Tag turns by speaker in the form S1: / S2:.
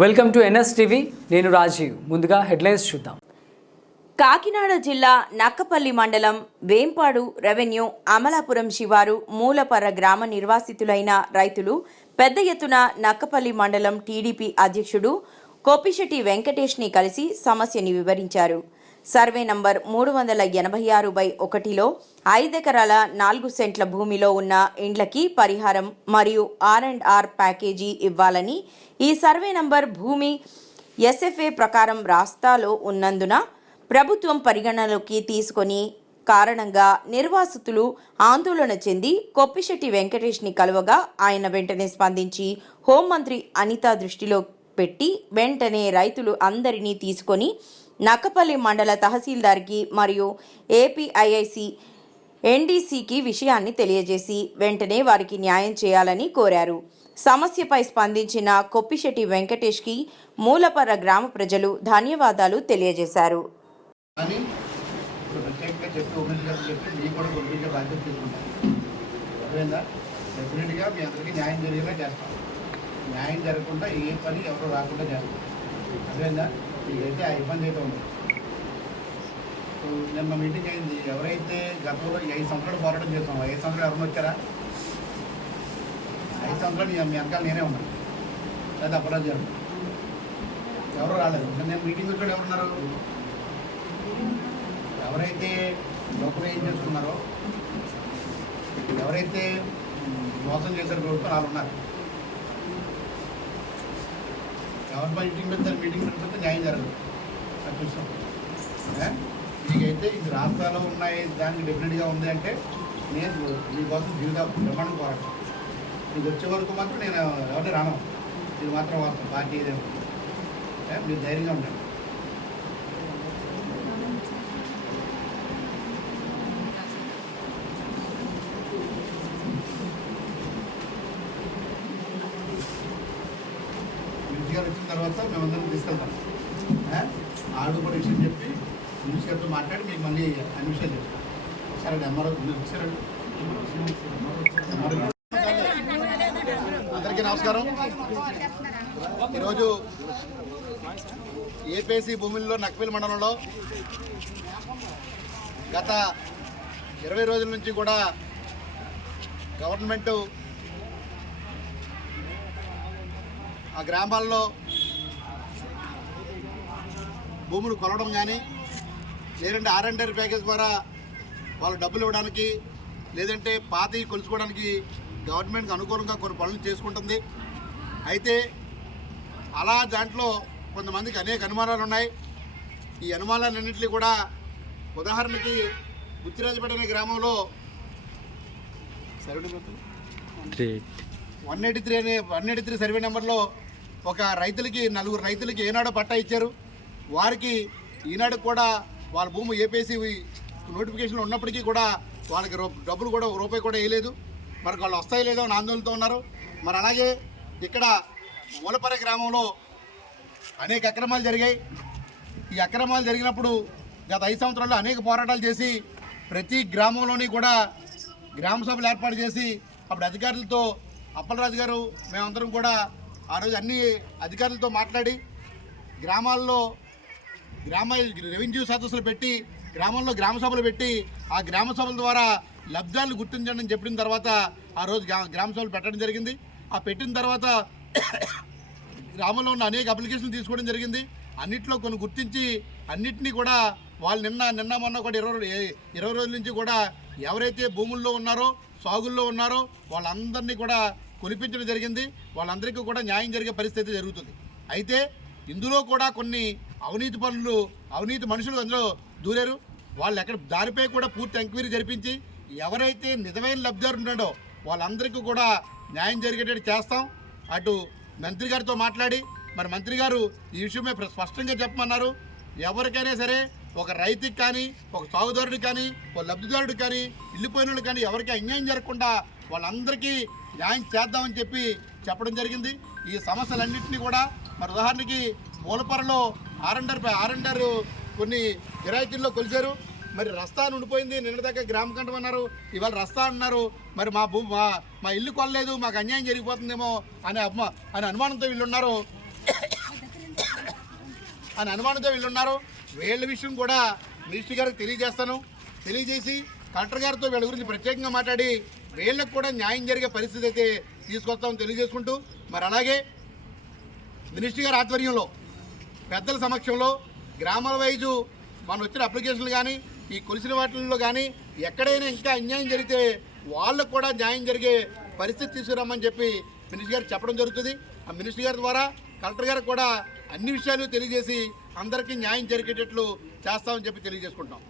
S1: Welcome to NS TV. నేను రాజీవ్. ముందుగా headlines చూద్దాం.
S2: కాకినాడ జిల్లా నక్కపల్లి మండలం వేంపాడు రెవెన్యూ అమలాపురం శివారు మూలపర గ్రామ నిర్వాసితులైన రైతులు పెద్ద ఎత్తున నక్కపల్లి మండలం టీడీపీ అధ్యక్షుడు కోపిశెట్టి వెంకటేష్ని కలిసి సమస్యని వివరించారు. సర్వే నంబర్ మూడు వందల ఎనభై ఆరు బై ఒకటిలో ఐదెకరాల నాలుగు సెంట్ల భూమిలో ఉన్న ఇండ్లకి పరిహారం మరియు ఆర్ అండ్ ఆర్ ప్యాకేజీ ఇవ్వాలని ఈ సర్వే నంబర్ భూమి ఎస్ఎఫ్ఏ ప్రకారం రాస్తాలో ఉన్నందున ప్రభుత్వం పరిగణనలోకి తీసుకొని కారణంగా నిర్వాసితులు ఆందోళన చెంది కొప్పిశెట్టి వెంకటేష్ని కలువగా ఆయన వెంటనే స్పందించి హోంమంత్రి అనిత దృష్టిలో పెట్టి వెంటనే రైతులు అందరినీ తీసుకొని నక్కపల్లి మండల తహసీల్దార్కి మరియు ఏపీఐఐసి ఎన్డీసీకి విషయాన్ని తెలియజేసి వెంటనే వారికి న్యాయం చేయాలని కోరారు. సమస్యపై స్పందించిన కొప్పిశెట్టి వెంకటేష్కి మూలపర్ర గ్రామ ప్రజలు ధన్యవాదాలు తెలియజేశారు.
S3: డెఫినెట్గా మీ అందరికీ న్యాయం జరిగేలా చేస్తాం. న్యాయం జరగకుండా ఏ పని ఎవరు రాకుండా చేస్తాం అదేందా? ఇదైతే ఆ ఇబ్బంది అయితే ఉంది సో నిన్న మీటింగ్ అయింది. ఎవరైతే గతంలో ఐదు సంవత్సరాలు పోరాటం చేస్తాం ఐదు సంవత్సరాలు ఎవరిని వచ్చారా? ఐదు సంవత్సరాలు మీ వెనకాల నేనే ఉన్నాను. లేదా అపరాధ గారు ఎవరు రాలేదు. నేను మీటింగ్ వచ్చాడు ఎవరున్నారు? ఎవరైతే డబ్బులు ఏం చేసుకున్నారో ఎవరైతే మోసం చేశారు ప్రభుత్వం వాళ్ళు ఉన్నారు ఎవరి మీటింగ్ పెడతారు మీటింగ్ పెడితే న్యాయం జరగదు. అది చూస్తాం. మీకైతే ఇది రాష్ట్రాల్లో ఉన్నాయి దానికి డెఫినెట్గా ఉంది అంటే నేను మీకోసం జీవిత బ్రహ్మాండం పోరాటం. మీకు వచ్చే వరకు మాత్రం నేను ఎవరిని రాను. ఇది మాత్రం వాస్తవం పార్టీ ఏదేమో మీరు ధైర్యంగా ఉండండి. మినిస్టర్ గారు వచ్చిన తర్వాత మేమందరం తీసుకెళ్తాం. ఆవిడ కూడా విషయం చెప్పి మినిస్టర్ గారితో మాట్లాడి మీకు మళ్ళీ అన్ని విషయాలు చెప్తాం. సరే ఎంఆర్ఓ వచ్చారండి అందరికీ నమస్కారం. ఈరోజు ఏపీసీ భూముల్లో నక్విల్ మండలంలో గత ఇరవై రోజుల నుంచి కూడా గవర్నమెంటు ఆ గ్రామాల్లో భూములు కొలవడం కానీ లేదంటే ఆర్ అండ్ ఆర్ ప్యాకేజ్ ద్వారా వాళ్ళు డబ్బులు ఇవ్వడానికి లేదంటే పాతవి కొలుచుకోవడానికి గవర్నమెంట్కి అనుకూలంగా కొన్ని పనులు చేసుకుంటుంది. అయితే అలా దాంట్లో కొంతమందికి అనేక అనుమానాలు ఉన్నాయి. ఈ అనుమానాలన్నింటినీ కూడా ఉదాహరణకి గుత్తిరాజపేట అనే గ్రామంలో సరే వన్ ఎయిటీ త్రీ అనే వన్ ఎయిటీ త్రీ సర్వే నెంబర్లో ఒక రైతులకి నలుగురు రైతులకి ఏనాడో పట్టా ఇచ్చారు. వారికి ఈనాడు కూడా వాళ్ళ భూమి ఏపీసీ నోటిఫికేషన్లు ఉన్నప్పటికీ కూడా వాళ్ళకి రూ- డబ్బులు కూడా ఒక రూపాయి కూడా వేయలేదు. మరి వాళ్ళు వస్తాయి లేదో అని ఆందోళనతో ఉన్నారు. మరి అలాగే ఇక్కడ మూలపర గ్రామంలో అనేక అక్రమాలు జరిగాయి. ఈ అక్రమాలు జరిగినప్పుడు గత ఐదు సంవత్సరాల్లో అనేక పోరాటాలు చేసి ప్రతి గ్రామంలోని కూడా గ్రామ సభలు ఏర్పాటు చేసి అప్పుడు అధికారులతో అప్పలరాజు గారు మేమందరం కూడా ఆ రోజు అన్ని అధికారులతో మాట్లాడి గ్రామాల్లో గ్రామ రెవెన్యూ సదస్సులు పెట్టి గ్రామంలో గ్రామ సభలు పెట్టి ఆ గ్రామ సభల ద్వారా లబ్ధాలను గుర్తించండి అని చెప్పిన తర్వాత ఆ రోజు గ్రా- గ్రామ సభలు పెట్టడం జరిగింది. ఆ పెట్టిన తర్వాత గ్రామంలో ఉన్న అనేక అప్లికేషన్లు తీసుకోవడం జరిగింది. అన్నిట్లో కొన్ని గుర్తించి అన్నిటినీ కూడా వాళ్ళు నిన్న నిన్న మొన్న కూడా ఇరవై ఇరవై రోజుల నుంచి కూడా ఎవరైతే భూముల్లో ఉన్నారో సాగుల్లో ఉన్నారో వాళ్ళందరినీ కూడా కొనిపించడం జరిగింది. వాళ్ళందరికీ కూడా న్యాయం జరిగే పరిస్థితి జరుగుతుంది. అయితే ఇందులో కూడా కొన్ని అవినీతి పనులు అవినీతి మనుషులు అందులో దూరారు. వాళ్ళు ఎక్కడ దానిపై కూడా పూర్తి ఎంక్వైరీ జరిపించి ఎవరైతే నిజమైన లబ్ధిదారు ఉన్నాడో వాళ్ళందరికీ కూడా న్యాయం జరిగేటట్టు చేస్తాం. అటు మంత్రి గారితో మాట్లాడి మరి మంత్రి గారు ఈ విషయమే స్పష్టంగా చెప్పమన్నారు. ఎవరికైనా సరే ఒక రైతుకి కానీ ఒక సాగుదారుడికి కానీ ఒక లబ్ధిదారుడికి కానీ ఇల్లిపోయిన కానీ ఎవరికి అన్యాయం జరగకుండా వాళ్ళందరికీ న్యాయం చేద్దామని చెప్పి చెప్పడం జరిగింది. ఈ సమస్యలన్నింటినీ కూడా మరి ఉదాహరణకి మూలపరలో ఆర్ఎండర్ ఆరండర్ కొన్ని గిరాయితీల్లో కొలిచారు. మరి రస్తా అని ఉండిపోయింది దగ్గర గ్రామ కంఠం అన్నారు. ఇవాళ రస్తా అన్నారు. మరి మా భూ మా మా ఇల్లు కొనలేదు. మాకు అన్యాయం జరిగిపోతుందేమో అనే అభిమా అనే అనుమానంతో వీళ్ళు ఉన్నారు. అని అనుమానంతో వీళ్ళు ఉన్నారు. వీళ్ళ విషయం కూడా మినిస్టర్ గారికి తెలియజేస్తాను. తెలియజేసి కలెక్టర్ గారితో వీళ్ళ గురించి ప్రత్యేకంగా మాట్లాడి వీళ్ళకు కూడా న్యాయం జరిగే పరిస్థితి అయితే తీసుకొస్తామని తెలియజేసుకుంటూ మరి అలాగే మినిస్టర్ గారి ఆధ్వర్యంలో పెద్దల సమక్షంలో గ్రామాల వైజు మన వచ్చిన అప్లికేషన్లు కానీ ఈ కొలిసిన వాటిల్లో కానీ ఎక్కడైనా ఇంకా అన్యాయం జరిగితే వాళ్ళకు కూడా న్యాయం జరిగే పరిస్థితి తీసుకురమ్మని చెప్పి మినిస్టర్ గారు చెప్పడం జరుగుతుంది. ఆ మినిస్టర్ గారి ద్వారా కలెక్టర్ గారికి కూడా అన్ని విషయాలు తెలియజేసి అందరికీ న్యాయం జరిగేటట్లు చేస్తామని చెప్పి తెలియజేసుకుంటాం.